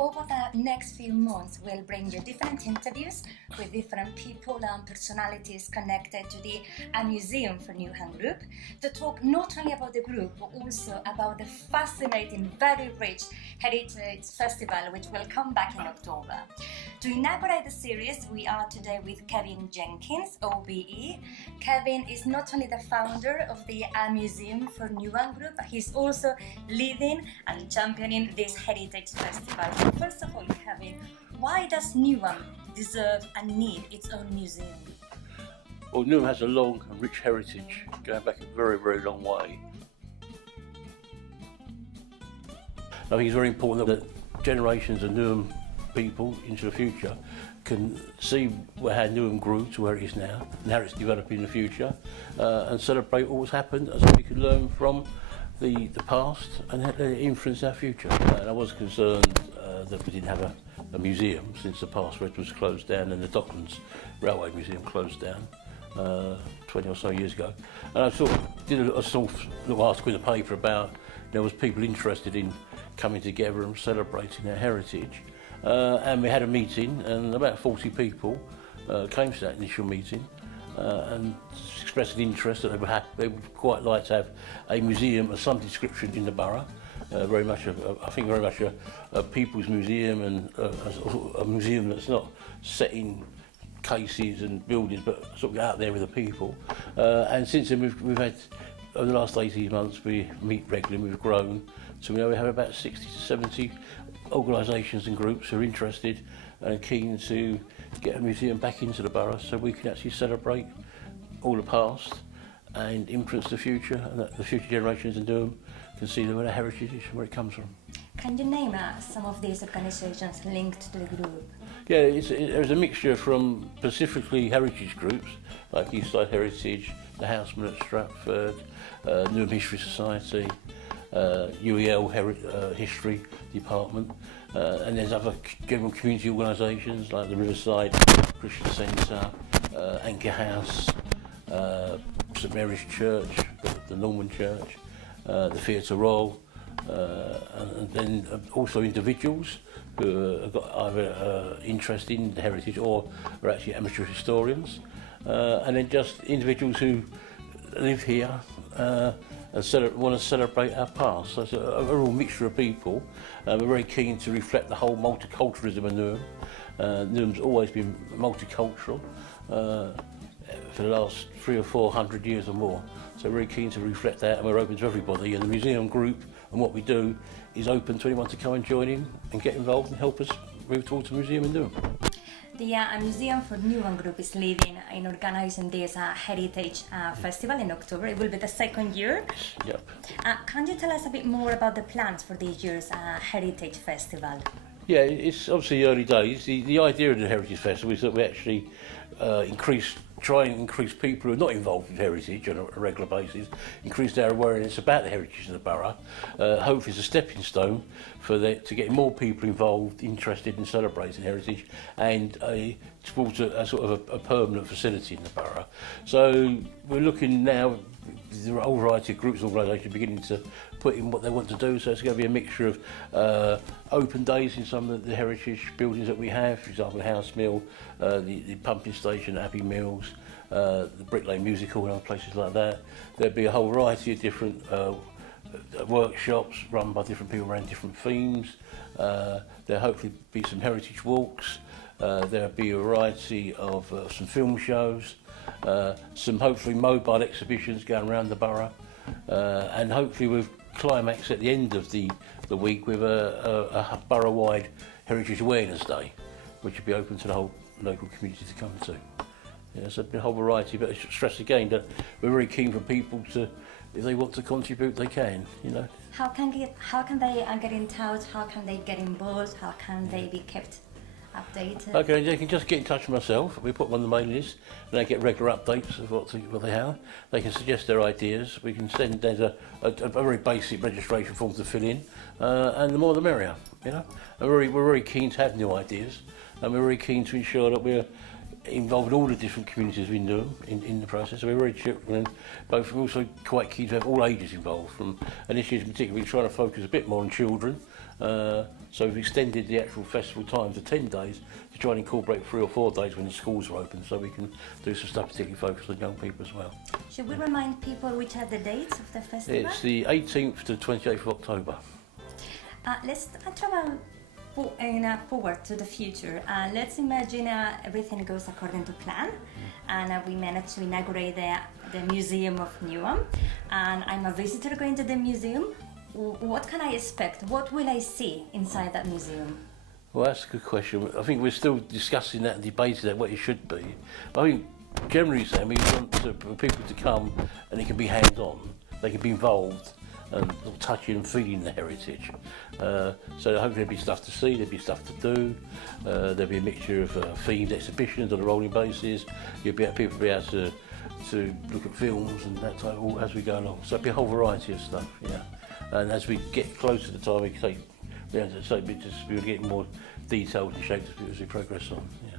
Over the next few months, we'll bring you different interviews with different people and personalities connected to the A Museum for Newham Group to talk not only about the group, but also about the fascinating, very rich Heritage Festival, which will come back in October. To inaugurate the series, we are today with Kevin Jenkins OBE. Kevin is not only the founder of the A Museum for Newham Group, but he's also leading and championing this Heritage Festival. First of all, Kevin, why does Newham deserve and need its own museum? Well, Newham has a long and rich heritage, going back a very, very long way. I think it's very important that generations of Newham people into the future can see how Newham grew to where it is now and how it's developing in the future, and celebrate what has happened so we can learn from the past and how they influence our future. And I was concerned that we didn't have a museum since the past Red was closed down and the Docklands Railway Museum closed down 20 or so years ago. And I sort of did a sort of little article in the paper about there was people interested in coming together and celebrating their heritage. And we had a meeting and about 40 people came to that initial meeting and expressed an interest that they would quite like to have a museum of some description in the borough. Very much, I think, very much a people's museum, and a museum that's not set in cases and buildings, but sort of out there with the people. And since then, we've had, over the last 18 months, we meet regularly. We've grown, so we have about 60 to 70 organisations and groups who are interested and keen to get a museum back into the borough, so we can actually celebrate all the past and influence the future, and that the future generations in Newham can see where the heritage is and where it comes from. Can you name some of these organisations linked to the group? Yeah, there's a mixture from specifically heritage groups like Eastside Heritage, the Houseman at Stratford, Newham History Society, UEL History Department, and there's other general community organisations like the Riverside Christian Centre, Anchor House, St Mary's Church, the Norman Church, the Theatre Royal, and then also individuals who have got either interest in the heritage or are actually amateur historians, and then just individuals who live here and want to celebrate our past. So it's a real mixture of people. We're very keen to reflect the whole multiculturalism of Newham. Newham's always been multicultural for the last 300 or 400 years or more. So we're very keen to reflect that, and we're open to everybody. And the museum group and what we do is open to anyone to come and join in and get involved and help us move towards the museum in Newham. The Museum for Newham Group is leading in organising this Heritage Festival in October. It will be the second year. Yep. Can you tell us a bit more about the plans for this year's Heritage Festival? Yeah, it's obviously early days. The idea of the Heritage Festival is that we actually try and increase people who are not involved in heritage on a regular basis, increase their awareness about the heritage of the borough. Hopefully it's a stepping stone to get more people involved, interested in celebrating heritage, and towards a sort of a permanent facility in the borough. So we're looking now, there are a whole variety of groups and organisations beginning to put in what they want to do, so it's going to be a mixture of open days in some of the heritage buildings that we have, for example the House Mill, the pumping station at Abbey Mills, the Brick Lane Music Hall and other places like that. There'll be a whole variety of different workshops run by different people around different themes. There'll hopefully be some heritage walks, there'll be a variety of some film shows, some hopefully mobile exhibitions going around the borough, and hopefully we'll climax at the end of the week with a borough-wide Heritage Awareness Day, which will be open to the whole local community to come to. Yeah, so a whole variety, but I stress again that we're very keen for people to, if they want to contribute, they can, you know. How can they get in touch? How can they get involved? How can they be kept updated? Okay, they can just get in touch with myself. We put them on the mailing list and they get regular updates of what they have. They can suggest their ideas. We can send, there's a very basic registration form to fill in, and the more the merrier, you know. And we're very keen to have new ideas, and we're very keen to ensure that we're involved in all the different communities we know in the process. So we're very children, both also quite keen to have all ages involved, from initiatives particularly trying to focus a bit more on children, So we've extended the actual festival time to 10 days to try and incorporate 3 or 4 days when the schools are open, so we can do some stuff particularly focused on young people as well. Should we remind people which are the dates of the festival? It's the 18th to 28th of October. Let's travel forward to the future. Let's imagine everything goes according to plan, and we manage to inaugurate the Museum of Newham, and I'm a visitor going to the museum. What can I expect? What will I see inside that museum? Well, that's a good question. I think we're still discussing that and debating that, what it should be. But I think, generally saying, we want for people to come and it can be hands-on. They can be involved and touching and feeling the heritage. So hopefully there'll be stuff to see, there'll be stuff to do. There'll be a mixture of themed exhibitions on a rolling basis. People will be able to look at films and that type of, as we go along. So it'll be a whole variety of stuff, yeah. And as we get closer to the time, we'll get more detailed and shaped as we progress on. Yeah.